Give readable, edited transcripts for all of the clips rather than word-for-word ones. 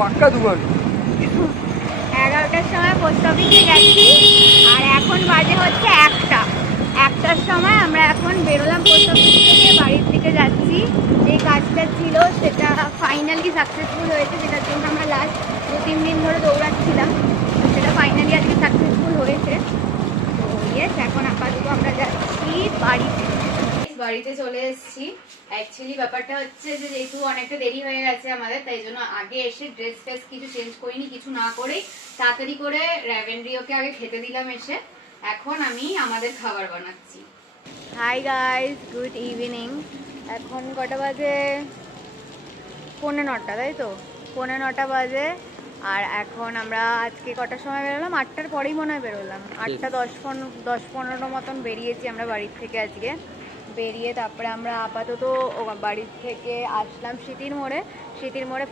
পাক্কা 2 ঘন্টা 11টার সময় পোস্ট অফিসে গেছি আর এখন বাজে হচ্ছে 1টার সময় আমরা এখন বেরোলাম পোস্ট অফিস থেকে বাড়ির দিকে যাচ্ছি। যে কাজটা ছিল সেটা ফাইনালি সাকসেসফুল হয়েছে, যেটার জন্য আমরা লাস্ট 2-3 দিন ধরে দৌড়াচ্ছিলাম, সেটা ফাইনালি আজকে সাকসেসফুল হয়েছে। তো ইয়েস, এখন আপাতত আমরা যাচ্ছি বাড়িতে চলে এসেছি। অ্যাকচুয়ালি ব্যাপারটা হচ্ছে যে যেহেতু অনেকটা দেরি হয়ে গেছে আমাদের, তাই জন্য আগে এসে ড্রেস ফ্রেস কিছু চেঞ্জ করিনি, কিছু না করেই তাড়াতাড়ি করে র্যাভেন্ড্রিওকে আগে খেতে দিলাম এসে। এখন আমি আমাদের খাবার বানাচ্ছি। High guys, good evening. এখন কটা বাজে? 9:45, তাই তো? 9:45 বাজে। আর এখন আমরা আজকে কটার সময় বেরোলাম? 8টার পরেই মনে হয় বেরোলাম। 8টা 10-15 মতন বেরিয়েছি আমরা বাড়ির থেকে আজকে। বেরিয়ে তারপরে আমরা আপাতত বাড়ির থেকে আসলাম সিটির মোড়ে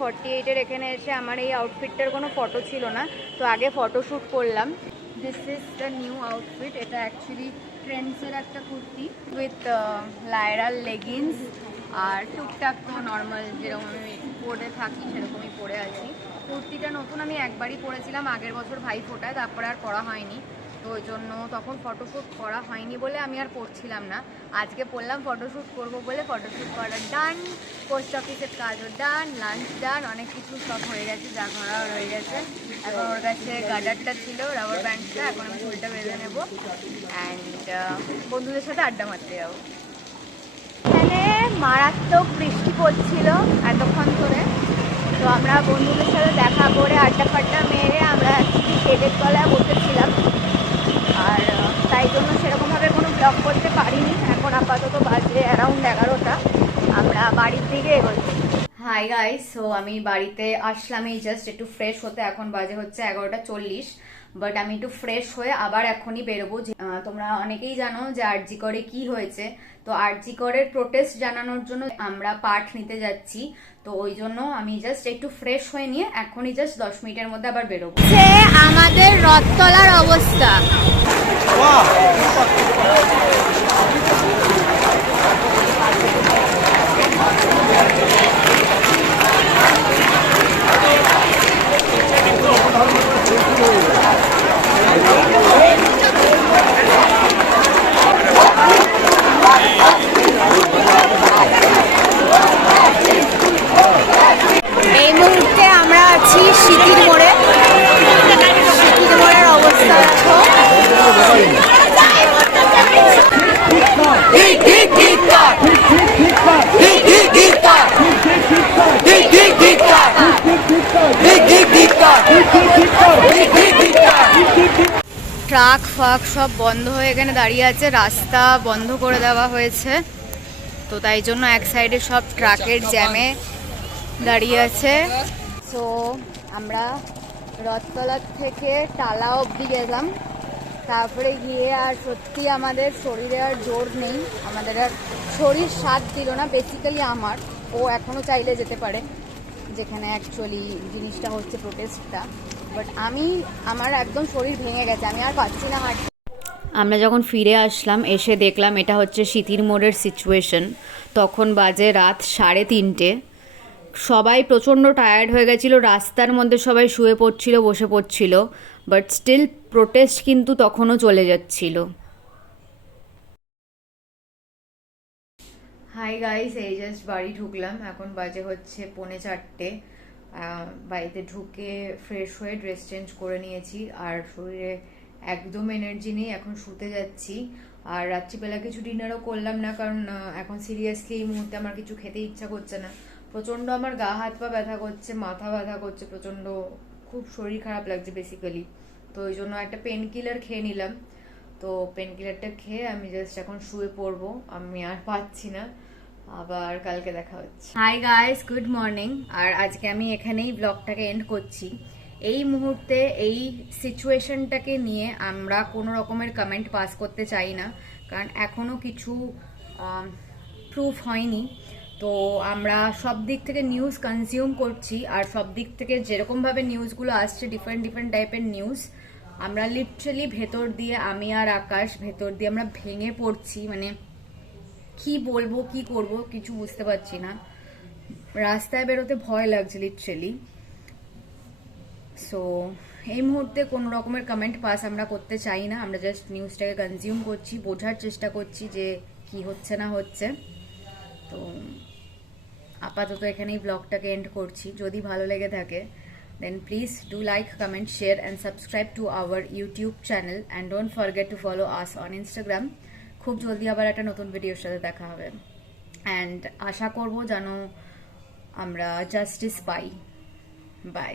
48-এর এখানে এসে আমার এই আউটফিটটার কোনো ফটো ছিল না, তো আগে ফটোশ্যুট করলাম। This is the new outfit. এটা অ্যাকচুয়ালি ট্রেন্ডসের একটা কুর্তি উইথ লাইরাল লেগিংস আর টুকটাক তো নর্মাল যেরকম আমি পরে থাকি সেরকমই পরে আছি। কুর্তিটা নতুন আমি একবারই পরেছিলাম আগের বছর ভাইফোঁটায়, তারপরে আর পরা হয়নি, তো ওই জন্য তখন ফটোশ্যুট করা হয়নি বলে আমি আর পরছিলাম না। আজকে পরলাম, ফটোশ্যুট করবো বলে। ফটোশ্যুট করা ডান, পোস্ট অফিসের কাজও ডান, লাঞ্চ ডান, অনেক কিছু সব হয়ে গেছে, যা করা হয়ে গেছে। এখন ওর কাছে গার্ডারটা ছিল, রাবার ব্যান্ডটা, এখন আমি চুলটা বেঁধে নেবো অ্যান্ড বন্ধুদের সাথে আড্ডা মারতে যাবো। এখানে মারাত্মক বৃষ্টি পড়ছিল এতক্ষণ ধরে, তো আমরা বন্ধুদের সাথে দেখা করে আড্ডা ফাড্ডা মেরে আমরা শেডের তলায় বসেছিলাম, আর তাই জন্য সেরকমভাবে কোনো ব্লগ করতে পারিনি। এখন আপাতত বাজে অ্যারাউন্ড 11টা, আমরা বাড়ির দিকে এগোচ্ছি। হাই গাইস, সো আমি বাড়িতে আসলাম এই জাস্ট একটু ফ্রেশ হতে। এখন বাজে হচ্ছে 11:40, বাট আমি একটু ফ্রেশ হয়ে আবার এখনই বেরোবো। তোমরা অনেকেই জানো যে আরজি করে কি হয়েছে, তো আরজি করের প্রোটেস্ট জানানোর জন্য আমরা পার্ট নিতে যাচ্ছি, তো ওই জন্য আমি জাস্ট একটু ফ্রেশ হয়ে নিয়ে এখনই জাস্ট 10 মিনিটের মধ্যে আবার বেরোবো। আমাদের রথতলার অবস্থা এই মুহূর্তে আমরা আছি সিটির মোড়ে। সিটির মোড়ের অবস্থা দেখো। ট্রাক ফাক সব বন্ধ হয়ে এখানে দাঁড়িয়ে আছে, রাস্তা বন্ধ করে দেওয়া হয়েছে, তো তাই জন্য এক সাইডে সব ট্রাকের জ্যামে দাঁড়িয়ে আছে। সো আমরা রথতলা থেকে টালা অবধি গেলাম, তারপরে গিয়ে আর সত্যি আমাদের শরীরে আর জোর নেই, আমাদের আর শরীর সাথ দিল না। বেসিক্যালি আমার, ও এখনও চাইলে যেতে পারে যেখানে অ্যাকচুয়ালি জিনিসটা হচ্ছে প্রোটেস্টটা, বাট আমার একদম শরীর ভেঙে গেছে, আমি আর পাচ্ছি না হাঁটতে। আমরা যখন ফিরে আসলাম এসে দেখলাম এটা হচ্ছে সিটির মোড়ের সিচুয়েশন। তখন বাজে রাত 3:30। সবাই প্রচণ্ড টায়ার্ড হয়ে গেছিলো, রাস্তার মধ্যে সবাই শুয়ে পড়ছিল, বসে পড়ছিল, বাট স্টিল প্রোটেস্ট কিন্তু তখনও চলে যাচ্ছিল। হাই গাইস, এই জাস্ট বাড়ি ঢুকলাম, এখন বাজে হচ্ছে 3:45। বাড়িতে ঢুকে ফ্রেশ হয়ে ড্রেস চেঞ্জ করে নিয়েছি, আর শরীরে একদম এনার্জি নেই, এখন শুতে যাচ্ছি। আর রাত্রিবেলা কিছু ডিনারও করলাম না, কারণ এখন সিরিয়াসলি এই মুহূর্তে আমার কিছু খেতে ইচ্ছা করছে না। প্রচণ্ড আমার গা হাত পা ব্যথা করছে, মাথা ব্যথা করছে প্রচণ্ড, খুব শরীর খারাপ লাগছে বেসিক্যালি, তো ওই জন্য একটা পেন কিলার খেয়ে নিলাম। তো পেন কিলারটা খেয়ে আমি জাস্ট এখন শুয়ে পড়বো, আমি আর পাচ্ছি না, আবার কালকে দেখা হচ্ছে। Hi guys, good morning. আর আজকে আমি এখানেই ব্লগটাকে এন্ড করছি। এই মুহূর্তে এই সিচুয়েশনটাকে নিয়ে আমরা কোনো রকমের কমেন্ট পাস করতে চাই না, কারণ এখনও কিছু প্রুফ হয়নি। তো আমরা সব দিক থেকে নিউজ কনজিউম করছি, আর সব দিক থেকে যেরকমভাবে নিউজগুলো আসছে, ডিফারেন্ট ডিফারেন্ট টাইপের নিউজ, আমরা লিটারালি ভেতর দিয়ে, আমি আর আকাশ ভেতর দিয়ে আমরা ভেঙে পড়ছি। মানে কি বলবো, কি করব, কিছু বুঝতে পারছি না। রাস্তায় বেরোতে ভয় লাগছে লিটারালি। সো এই মুহূর্তে কোনো রকমের কমেন্ট পাস আমরা করতে চাই না, আমরা জাস্ট নিউজটাকে কনজিউম করছি, বোঝার চেষ্টা করছি যে কি হচ্ছে না হচ্ছে। তো আপাতত এখানেই ব্লগটাকে এন্ড করছি। যদি ভালো লেগে থাকে then please do like, comment, share and subscribe to our YouTube channel and don't forget to follow us on Instagram. খুব জলদি আবার একটা নতুন ভিডিওর সাথে দেখা হবে, অ্যান্ড আশা করব যেন আমরা জাস্টিস পাই। বাই।